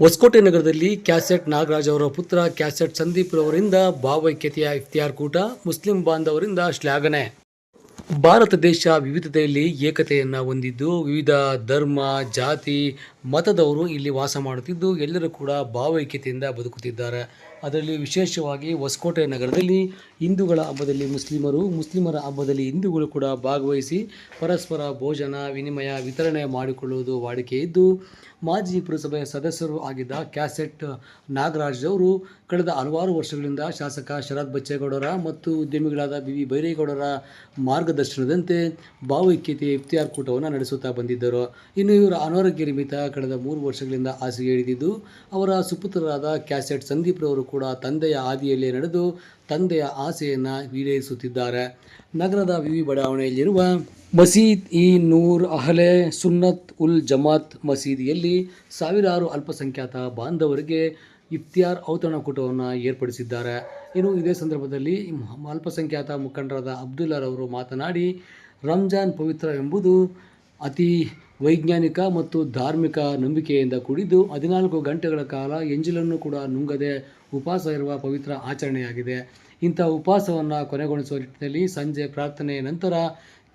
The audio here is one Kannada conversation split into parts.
ಹೊಸಕೋಟೆ ನಗರದಲ್ಲಿ ಕ್ಯಾಸೆಟ್ ನಾಗರಾಜ್ ಅವರ ಪುತ್ರ ಕ್ಯಾಸೆಟ್ ಸಂದೀಪ್ ರವರಿಂದ ಭಾವೈಕ್ಯತೆಯ ಇಫ್ತಿಯಾರ್ ಕೂಟ, ಮುಸ್ಲಿಂ ಬಾಂಧವರಿಂದ ಶ್ಲಾಘನೆ. ಭಾರತ ದೇಶ ವಿವಿಧತೆಯಲ್ಲಿ ಏಕತೆಯನ್ನು ಹೊಂದಿದ್ದು, ವಿವಿಧ ಧರ್ಮ, ಜಾತಿ ಮತದವರು ಇಲ್ಲಿ ವಾಸ ಮಾಡುತ್ತಿದ್ದು ಎಲ್ಲರೂ ಕೂಡ ಭಾವೈಕ್ಯತೆಯಿಂದ ಬದುಕುತ್ತಿದ್ದಾರೆ. ಅದರಲ್ಲಿ ವಿಶೇಷವಾಗಿ ಹೊಸಕೋಟೆ ನಗರದಲ್ಲಿ ಹಿಂದೂಗಳ ಹಬ್ಬದಲ್ಲಿ ಮುಸ್ಲಿಮರು, ಮುಸ್ಲಿಮರ ಹಬ್ಬದಲ್ಲಿ ಹಿಂದೂಗಳು ಕೂಡ ಭಾಗವಹಿಸಿ ಪರಸ್ಪರ ಭೋಜನ, ವಿನಿಮಯ, ವಿತರಣೆ ಮಾಡಿಕೊಳ್ಳುವುದು ವಾಡಿಕೆ ಇದ್ದು, ಮಾಜಿ ಪುರಸಭೆಯ ಸದಸ್ಯರು ಆಗಿದ್ದ ಕ್ಯಾಸೆಟ್ ನಾಗರಾಜ್ ಅವರು ಕಳೆದ ಹಲವಾರು ವರ್ಷಗಳಿಂದ ಶಾಸಕ ಶರತ್ ಬಚ್ಚೇಗೌಡರ ಮತ್ತು ಉದ್ಯಮಿಗಳಾದ ಬಿ ವಿ ಬೈರೇಗೌಡರ ಮಾರ್ಗದರ್ಶನದಂತೆ ಭಾವೈಕ್ಯತೆ ಇಫ್ತಿಯಾರ್ ಕೂಟವನ್ನು ನಡೆಸುತ್ತಾ ಬಂದಿದ್ದರು. ಇನ್ನು ಇವರ ಅನಾರೋಗ್ಯ ನಿಮಿತ್ತ ಕಳೆದ ಮೂರು ವರ್ಷಗಳಿಂದ ಹಾಸಿಗೆ ಹಿಡಿದಿದ್ದು, ಅವರ ಸುಪುತ್ರರಾದ ಕ್ಯಾಸೆಟ್ ಸಂದೀಪ್ ರವರು ಕೂಡ ತಂದೆಯ ಹಾದಿಯಲ್ಲೇ ನಡೆದು ತಂದೆಯ ಆಸೆಯನ್ನು ಈಡೇರಿಸುತ್ತಿದ್ದಾರೆ. ನಗರದ ವಿವಿ ಬಡಾವಣೆಯಲ್ಲಿರುವ ಮಸೀದ್ ಇ ನೂರ್ ಅಹಲೆ ಸುನ್ನತ್ ಉಲ್ ಜಮಾತ್ ಮಸೀದಿಯಲ್ಲಿ ಸಾವಿರಾರು ಅಲ್ಪಸಂಖ್ಯಾತ ಬಾಂಧವರಿಗೆ ಇಫ್ತಿಯಾರ್ ಔತಣಕೂಟವನ್ನು ಏರ್ಪಡಿಸಿದ್ದಾರೆ. ಇನ್ನು ಇದೇ ಸಂದರ್ಭದಲ್ಲಿ ಅಲ್ಪಸಂಖ್ಯಾತ ಮುಖಂಡರಾದ ಅಬ್ದುಲ್ಲಾರವರು ಮಾತನಾಡಿ, ರಂಜಾನ್ ಪವಿತ್ರವೆಂಬುದು ಅತಿ ವೈಜ್ಞಾನಿಕ ಮತ್ತು ಧಾರ್ಮಿಕ ನಂಬಿಕೆಯಿಂದ ಕೂಡಿದ್ದು ಹದಿನಾಲ್ಕು ಗಂಟೆಗಳ ಕಾಲ ಎಂಜಿಲನ್ನು ಕೂಡ ನುಂಗದೆ ಉಪವಾಸ ಇರುವ ಪವಿತ್ರ ಆಚರಣೆಯಾಗಿದೆ. ಇಂಥ ಉಪವಾಸವನ್ನು ಕೊನೆಗೊಳಿಸುವ ನಿಟ್ಟಿನಲ್ಲಿ ಸಂಜೆ ಪ್ರಾರ್ಥನೆಯ ನಂತರ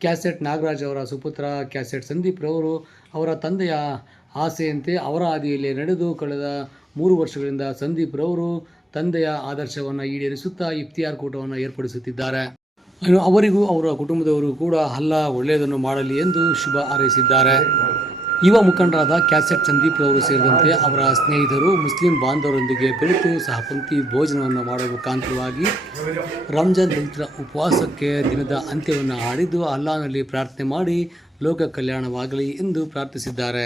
ಕ್ಯಾಸೆಟ್ ನಾಗರಾಜ್ ಅವರ ಸುಪುತ್ರ ಕ್ಯಾಸೆಟ್ ಸಂದೀಪ್ ರವರು ಅವರ ತಂದೆಯ ಆಸೆಯಂತೆ ಅವರ ಹಾದಿಯಲ್ಲಿ ನಡೆದು ಕಳೆದ ಮೂರು ವರ್ಷಗಳಿಂದ ಸಂದೀಪ್ ರವರು ತಂದೆಯ ಆದರ್ಶವನ್ನು ಈಡೇರಿಸುತ್ತಾ ಇಫ್ತಿಯಾರ್ ಕೂಟವನ್ನು ಏರ್ಪಡಿಸುತ್ತಿದ್ದಾರೆ. ಇನ್ನು ಅವರಿಗೂ ಅವರ ಕುಟುಂಬದವರು ಕೂಡ ಹಲ್ಲ ಒಳ್ಳೆಯದನ್ನು ಮಾಡಲಿ ಎಂದು ಶುಭ ಹಾರೈಸಿದ್ದಾರೆ. ಯುವ ಮುಖಂಡರಾದ ಕ್ಯಾಸೆಟ್ ಸಂದೀಪ್ ರವರು ಸೇರಿದಂತೆ ಅವರ ಸ್ನೇಹಿತರು, ಮುಸ್ಲಿಂ ಬಾಂಧವರೊಂದಿಗೆ ಬೆರೆತು ಸಹಪಂಕ್ತಿ ಭೋಜನವನ್ನು ಮಾಡುವ ಮುಖಾಂತರವಾಗಿ ರಂಜಾನ್ ಪವಿತ್ರ ಉಪವಾಸಕ್ಕೆ ದಿನದ ಅಂತ್ಯವನ್ನು ಹಾಡಿದ್ದು ಅಲ್ಲಾನಲ್ಲಿ ಪ್ರಾರ್ಥನೆ ಮಾಡಿ ಲೋಕ ಕಲ್ಯಾಣವಾಗಲಿ ಎಂದು ಪ್ರಾರ್ಥಿಸಿದ್ದಾರೆ.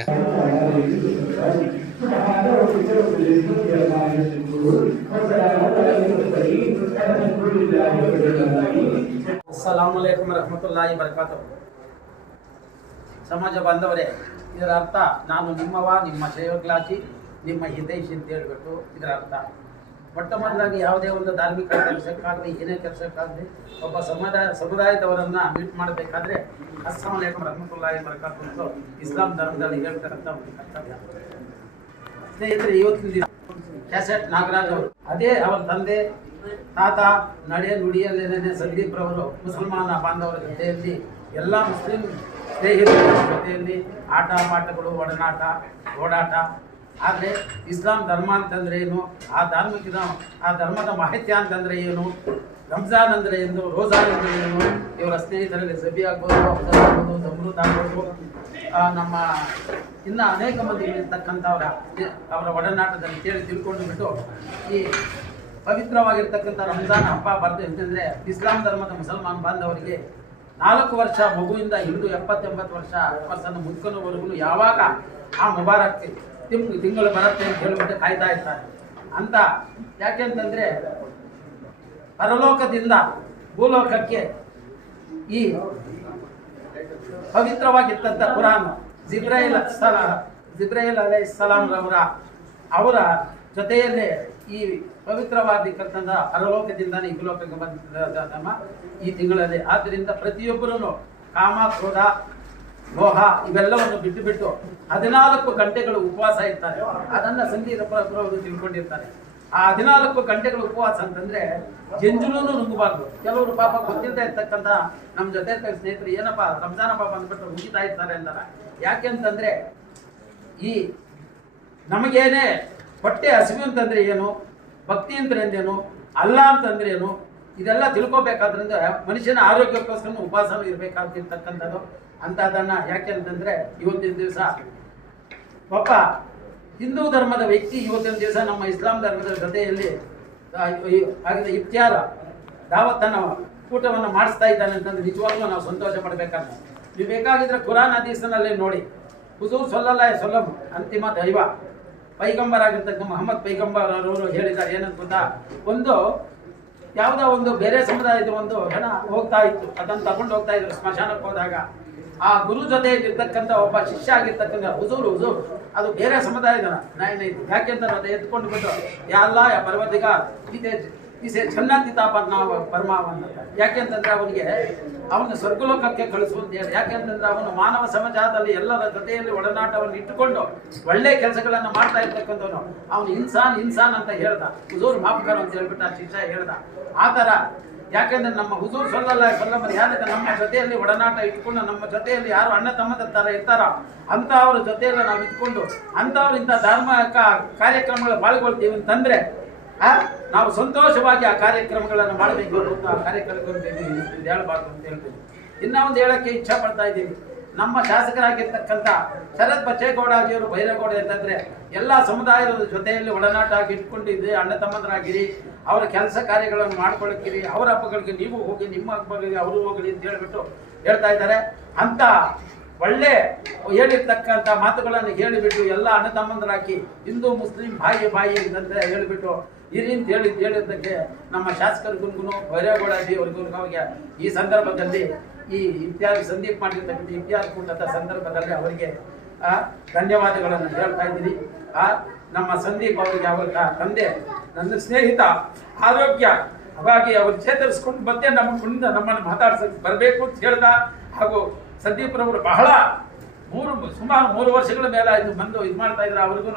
ಅಸ್ಸಲಾಮು ಅಲೈಕುಮ್ ರಹಮತುಲ್ಲಾಹಿ ಬರ್ಕಾತು ಸಮಾಜ ಬಾಂಧವರೇ ಇದರ ಅರ್ಥ ನಾನು ನಿಮ್ಮವ, ನಿಮ್ಮ ಶ್ರೇಯೋಗ್ಲಾಸಿ ನಿಮ್ಮ ಹಿತೈಷಿ ಅಂತ ಹೇಳ್ಬಿಟ್ಟು ಇದರ ಅರ್ಥ ಮೊಟ್ಟ ಮೊದಲಾಗಿ ಯಾವುದೇ ಒಂದು ಧಾರ್ಮಿಕ ಕೆಲಸಕ್ಕಾಗಲಿ, ಏನೇ ಕೆಲಸಕ್ಕಾಗಲಿ, ಒಬ್ಬ ಸಮುದಾಯ, ಸಮುದಾಯದವರನ್ನ ಮೀಟ್ ಮಾಡಬೇಕಾದ್ರೆ ಅಸ್ಸಾಂ ಅಲೈಕುಮ್ ರಹಮತುಲ್ಲಾಹಿ ಬರ್ಕಾತು ಅಂತ ಇಸ್ಲಾಂ ಧರ್ಮದಲ್ಲಿ ಹೇಳ್ತಕ್ಕಂಥ ಒಂದು ಕರ್ತವ್ಯ. ಸ್ನೇಹಿತರೆ, ಇವತ್ತಿನ ಕ್ಯಾಸೆಟ್ ನಾಗರಾಜ್ ಅವರು. ಅದೇ ಅವರ ತಂದೆ, ತಾತ, ನಡೆ ನುಡಿಯಲ್ಲೇನೆ ಸಂದೀಪ್ ರವರು, ಮುಸಲ್ಮಾನ ಬಾಂಧವರ ಜೊತೆಯಲ್ಲಿ, ಎಲ್ಲ ಮುಸ್ಲಿಂ ಸ್ನೇಹಿತರ ಜೊತೆಯಲ್ಲಿ ಆಟ ಪಾಠಗಳು, ಒಡನಾಟ, ಓಡಾಟ. ಆದರೆ ಇಸ್ಲಾಂ ಧರ್ಮ ಅಂತಂದ್ರೆ ಏನು? ಆ ಧಾರ್ಮಿಕ ಆ ಧರ್ಮದ ಮಾಹಿತಿ ಅಂತಂದ್ರೆ ಏನು? ರಂಜಾನ್ ಅಂದ್ರೆ ಏನು? ರೋಜಾನ್ ಅಂದ್ರೆ ಏನು? ಇವರ ಸ್ನೇಹಿತರಲ್ಲಿ ಸಭೆ ಆಗ್ಬೋದು ಅಮೃತ ಆಗ್ಬೋದು ನಮ್ಮ ಇನ್ನ ಅನೇಕ ಮಂದಿ ಇರ್ತಕ್ಕಂಥವರ ಅವರ ಒಡನಾಟದಲ್ಲಿ ಕೇಳಿ ತಿಳ್ಕೊಂಡು ಬಿಟ್ಟು ಈ ಪವಿತ್ರವಾಗಿರ್ತಕ್ಕಂಥ ರಂಜಾನ್ ಹಬ್ಬ ಬರ್ತದೆ ಅಂತಂದರೆ ಇಸ್ಲಾಂ ಧರ್ಮದ ಮುಸಲ್ಮಾನ್ ಬಾಂಧವರಿಗೆ ನಾಲ್ಕು ವರ್ಷ ಮಗುವಿಂದ ಹಿಡಿದು ಎಪ್ಪತ್ತೆಂಬತ್ತು ವರ್ಷ ವರ್ಷದ ಮುದುಕನವರೆಗೂ ಯಾವಾಗ ಆ ಮುಬಾರಕ್ ತಿಂಗ್ ತಿಂಗಳು ಬರುತ್ತೆ ಅಂತ ಹೇಳಿಬಿಟ್ಟು ಕಾಯ್ತಾ ಇರ್ತಾರೆ. ಅಂತ ಯಾಕೆಂತಂದರೆ ಪರಲೋಕದಿಂದ ಭೂಲೋಕಕ್ಕೆ ಈ ಪವಿತ್ರವಾಗಿರ್ತಂಥ ಕುರಾನ್ ಜಿಬ್ರೈಲ್ ಸಲಾ ಜಿಬ್ರಾಹಿಲ್ ಅಲೈ ರವರ, ಅವರ ಜೊತೆಯಲ್ಲೇ ಈ ಪವಿತ್ರವಾದಿರ್ತಕ್ಕಂಥ ಅರಲೋಕದಿಂದ ಇಗುಲೋಕಕ್ಕೆ ಬಂದ ನಮ್ಮ ಈ ತಿಂಗಳಲ್ಲಿ. ಆದ್ದರಿಂದ ಪ್ರತಿಯೊಬ್ಬರೂ ಕಾಮ, ಕ್ರೋಧ, ಮೋಹ ಇವೆಲ್ಲವನ್ನು ಬಿಟ್ಟು ಬಿಟ್ಟು ಹದಿನಾಲ್ಕು ಗಂಟೆಗಳು ಉಪವಾಸ ಇರ್ತಾರೆ. ಅದನ್ನು ಸಂಗೀತ ಅವರು ತಿಳ್ಕೊಂಡಿರ್ತಾರೆ. ಆ ಹದಿನಾಲ್ಕು ಗಂಟೆಗಳ ಉಪವಾಸ ಅಂತಂದ್ರೆ ಜಂಜುಲೂ ನುಂಗಬಾರ್ದು. ಕೆಲವರು ಪಾಪ ಗೊತ್ತಿಲ್ಲದೆ ಇರ್ತಕ್ಕಂಥ ನಮ್ಮ ಜೊತೆ ಇರ್ತಕ್ಕ ಸ್ನೇಹಿತರು, ಏನಪ್ಪ ರಂಜಾನ ಪಾಪ ಅಂದ್ಬಿಟ್ಟು ಉಗಿತಾ ಇರ್ತಾರೆ ಅಂತಾರ. ಯಾಕೆ ಅಂತಂದ್ರೆ ಈ ನಮಗೇನೆ ಹೊಟ್ಟೆ ಹಸಿವು ಅಂತಂದ್ರೆ ಏನು, ಭಕ್ತಿ ಅಂದ್ರೆ ಏನು ಅಲ್ಲ ಅಂತಂದ್ರೆ ಏನು, ಇದೆಲ್ಲ ತಿಳ್ಕೊಬೇಕಾದ್ರಿಂದ ಮನುಷ್ಯನ ಆರೋಗ್ಯಕ್ಕೋಸ್ಕರ ಉಪವಾಸನೂ ಇರಬೇಕಾಗಿರ್ತಕ್ಕಂಥದ್ದು ಅಂತದನ್ನ ಯಾಕೆ ಅಂತಂದ್ರೆ ಇವತ್ತಿನ ದಿವಸ ಒಬ್ಬ ಹಿಂದೂ ಧರ್ಮದ ವ್ಯಕ್ತಿ ಇವತ್ತಿನ ದಿವಸ ನಮ್ಮ ಇಸ್ಲಾಂ ಧರ್ಮದ ಜೊತೆಯಲ್ಲಿ ಆಗಿದ ಇತ್ಯಾದ ದಾವತ್ತನ್ನ ಊಟವನ್ನು ಮಾಡಿಸ್ತಾ ಇದ್ದಾನೆ ಅಂತಂದ್ರೆ ನಿಜವಾಗ್ಲೂ ನಾವು ಸಂತೋಷ ಪಡಬೇಕಂತ ನೀವು ಬೇಕಾಗಿದ್ರೆ ಕುರಾನ್ ಹದೀಸನಲ್ಲೇ ನೋಡಿ. ಹುಜೂರ್ ಸೊಲ್ಲಲ್ಲ ಸೊಲ್ಲಂ, ಅಂತಿಮ ದೈವ. ಪೈಗಂಬರ್ ಆಗಿರ್ತಕ್ಕ ಮೊಹಮ್ಮದ್ ಪೈಗಂಬರ್ ಅವರು ಹೇಳಿದ್ದಾರೆ, ಏನಂತ ಗೊತ್ತಾ? ಒಂದು, ಯಾವುದೋ ಒಂದು ಬೇರೆ ಸಮುದಾಯದ ಒಂದು ಹೆಣ ಹೋಗ್ತಾ ಇತ್ತು. ಅದನ್ನು ತಗೊಂಡು ಹೋಗ್ತಾ ಇದ್ರು. ಸ್ಮಶಾನಕ್ಕೆ ಹೋದಾಗ. ಆ ಗುರು ಜೊತೆ ಇರ್ತಕ್ಕಂಥ ಒಬ್ಬ ಶಿಷ್ಯ ಆಗಿರ್ತಕ್ಕಂಥ ಹುಜೂರು, ಹುಜೂರ್, ಅದು ಬೇರೆ ಸಮುದಾಯದ ನಾಯನ ಯಾಕೆ ಅಂತ ನಾನು ಎತ್ಕೊಂಡು ಬಿಟ್ಟು ಯಾ ಅಲ್ಲ, ಯಾ ಪರ್ವತಿಗ ಗೀತೆ ಈಸೆ ಪರ್ಮ ಪರ್ನಾವ ಯಾಕೆ ಯಾಕೆಂತಂದ್ರೆ ಅವನಿಗೆ ಅವನ ಸ್ವರ್ಗಲೋಕಕ್ಕೆ ಕಳಿಸುವಂತ ಹೇಳಿ. ಯಾಕೆಂತಂದ್ರೆ ಅವನು ಮಾನವ ಸಮಾಜದಲ್ಲಿ ಎಲ್ಲರ ಜೊತೆಯಲ್ಲಿ ಒಡನಾಟವನ್ನು ಇಟ್ಟುಕೊಂಡು ಒಳ್ಳೆ ಕೆಲಸಗಳನ್ನು ಮಾಡ್ತಾ ಇರ್ತಕ್ಕಂಥವನು. ಅವನು ಇನ್ಸಾನ್ ಇನ್ಸಾನ್ ಅಂತ ಹೇಳ್ದ. ಹುಜೂರ್ ಮಾಪಕರು ಅಂತ ಹೇಳ್ಬಿಟ್ಟು ಆ ಶಿಷ್ಯ ಹೇಳ್ದ. ಆ ಥರ ಯಾಕೆಂದ್ರೆ ನಮ್ಮ ಹುಸೂರ್ ಸಲ್ಲ ಸಲ್ಲಮ್ಮ ಯಾರಿದೆ ನಮ್ಮ ಜೊತೆಯಲ್ಲಿ ಒಡನಾಟ ಇಟ್ಕೊಂಡು ನಮ್ಮ ಜೊತೆಯಲ್ಲಿ ಯಾರು ಅಣ್ಣ ತಮ್ಮದ ಥರ ಅಂತ ಅಂಥವ್ರ ಜೊತೆಯಲ್ಲ ನಾವು ಇಟ್ಕೊಂಡು ಅಂಥವ್ರಿಂದ ಇಂಥ ಧಾರ್ಮಿಕ ಕಾರ್ಯಕ್ರಮಗಳು ಪಾಲ್ಗೊಳ್ತೀವಿ ಅಂತಂದ್ರೆ ಆ, ನಾವು ಸಂತೋಷವಾಗಿ ಆ ಕಾರ್ಯಕ್ರಮಗಳನ್ನು ಮಾಡಬೇಕು ಅಂತ ಆ ಕಾರ್ಯಕ್ರಮಕ್ಕೆ ಹೇಳ್ಬಾರ್ದು ಅಂತ ಹೇಳ್ತೀವಿ ಇನ್ನ ಒಂದು ಹೇಳಕ್ಕೆ ಇಚ್ಛೆ ಪಡ್ತಾ ಇದ್ದೀವಿ. ನಮ್ಮ ಶಾಸಕರಾಗಿರ್ತಕ್ಕಂಥ ಶರತ್ ಬಚ್ಚೇಗೌಡಾಜಿಯವರು ಬೈರೇಗೌಡ ಅಂತಂದ್ರೆ ಎಲ್ಲ ಸಮುದಾಯದ ಜೊತೆಯಲ್ಲಿ ಒಡನಾಟ ಆಗಿ ಇಟ್ಕೊಂಡಿದ್ರಿ ಅಣ್ಣ ತಮ್ಮಂದರಾಗಿರಿ ಅವರ ಕೆಲಸ ಕಾರ್ಯಗಳನ್ನು ಮಾಡ್ಕೊಳಕ್ಕಿರಿ ಅವರ ಹಬ್ಬಗಳಿಗೆ ನೀವು ಹೋಗಿ, ನಿಮ್ಮ ಹಬ್ಬಗಳಿಗೆ ಅವರು ಹೋಗಲಿ ಅಂತ ಹೇಳಿಬಿಟ್ಟು ಹೇಳ್ತಾ ಇದ್ದಾರೆ. ಅಂತ ಒಳ್ಳೆ ಹೇಳಿರ್ತಕ್ಕಂಥ ಮಾತುಗಳನ್ನು ಹೇಳಿಬಿಟ್ಟು ಎಲ್ಲ ಅಣ್ಣ ತಮ್ಮಂದರಾಕಿ ಹಿಂದೂ, ಮುಸ್ಲಿಂ, ಬಾಯಿ ಬಾಯಿ ಅಂತ ಹೇಳಿಬಿಟ್ಟು ಇರಿ ಅಂತ ಹೇಳಿ, ಹೇಳಿದ್ದಕ್ಕೆ ನಮ್ಮ ಶಾಸಕರಿಗೂ ಬೈರೇಗೌಡ ಜಿ ಅವ್ರಿಗೂ ಅವರಿಗೆ ಈ ಸಂದರ್ಭದಲ್ಲಿ, ಈ ಇತ್ಯಾದಿ ಸಂದೀಪ್ ಮಾಡಿರ್ತಕ್ಕಂಥ ಇತಿಹಾಸ ಕೂಟದ ಸಂದರ್ಭದಲ್ಲಿ ಅವರಿಗೆ ಧನ್ಯವಾದಗಳನ್ನು ಹೇಳ್ತಾ ಇದ್ದೀನಿ. ಆ ನಮ್ಮ ಸಂದೀಪ್ ಅವರಿಗೆ ಅವರ ತಂದೆ, ನನ್ನ ಸ್ನೇಹಿತ, ಆರೋಗ್ಯ, ಹಾಗಾಗಿ ಅವರು ಚೇತರಿಸ್ಕೊಂಡು ಮತ್ತೆ ನಮ್ಮ ಮುಂದೆ ನಮ್ಮನ್ನು ಮಾತಾಡ್ಸಕ್ಕೆ ಬರಬೇಕು ಅಂತ ಹೇಳ್ದ. ಹಾಗೂ ಸಂದೀಪ್ರವರು ಬಹಳ ಮೂರು, ಸುಮಾರು ಮೂರು ವರ್ಷಗಳ ಮೇಲೆ ಇದು ಬಂದು ಇದು ಮಾಡ್ತಾ ಇದ್ರೆ. ಅವ್ರಿಗೂ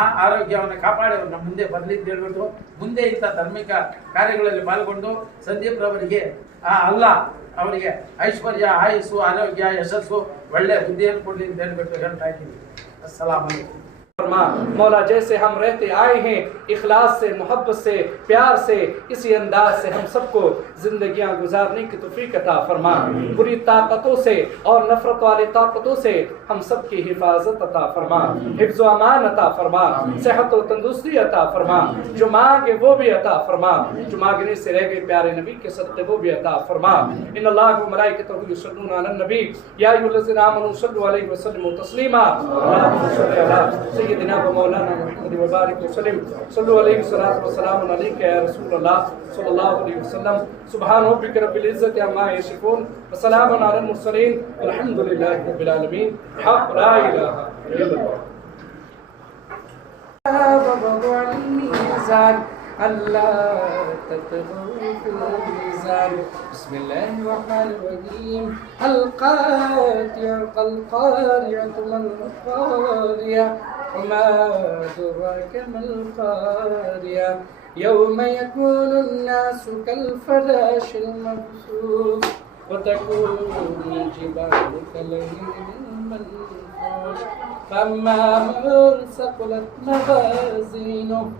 ಆ ಆರೋಗ್ಯವನ್ನು ಕಾಪಾಡಿ ನಮ್ಮ ಮುಂದೆ ಬರಲಿ ಅಂತ ಹೇಳ್ಬಿಟ್ಟು ಮುಂದೆ ಇಂಥ ಧಾರ್ಮಿಕ ಕಾರ್ಯಗಳಲ್ಲಿ ಪಾಲ್ಗೊಂಡು ಸಂದೀಪ್ ರವರಿಗೆ ಆ ಅಲ್ಲ, ಅವರಿಗೆ ಐಶ್ವರ್ಯ, ಆಯುಸ್ಸು, ಆರೋಗ್ಯ, ಯಶಸ್ಸು, ಒಳ್ಳೆ ಬುದ್ಧಿಯನ್ನು ಕೊಡಲಿ ಅಂತ ಹೇಳ್ಬಿಟ್ಟು ಹೇಳ್ತಾ ಇದ್ದೀನಿ. ಅಸ್ಸಲಾಮ್ ಅಲೈಕುಂ फरमा मौला जैसे हम रहते आए हैं اخلاص سے محبت سے پیار سے اسی انداز سے ہم سب کو زندگیاں گزارنے کی توفیق عطا فرما۔ بری طاقتوں سے اور نفرت والے طاقتوں سے ہم سب کی حفاظت عطا فرما۔ حفظ و امان عطا فرما۔ صحت و تندرستی عطا فرما۔ جو مانگے وہ بھی عطا فرما۔ جو مانگنے سے رہ گئے پیارے نبی کے صدقے وہ بھی عطا فرما۔ ان اللہ و ملائکتہ یصلون علی النبی۔ یا ایھا الذین آمنوا صلوا علیہ وسلموا تسلیما۔ اللهم صل علی سیدنا و مولانا محمد و بارک وسلم صلوا عليه وسلم وسلام عليك يا رسول الله صلى الله عليه وسلم. سبحان ربك رب العزة عما يصفون وسلام على المرسلين. الحمد لله رب العالمين. حق لا إله إلا الله. بابا الميزان ألا تطغوا في الميزان بسم الله الرحمن الرحيم. القارعة القارعة ما القارعة وما أدراك ما القارعة يوم يكون الناس كالفراش المبثوث وتكون الجبال كالعهن المنفوش. فأما من ثقلت موازينه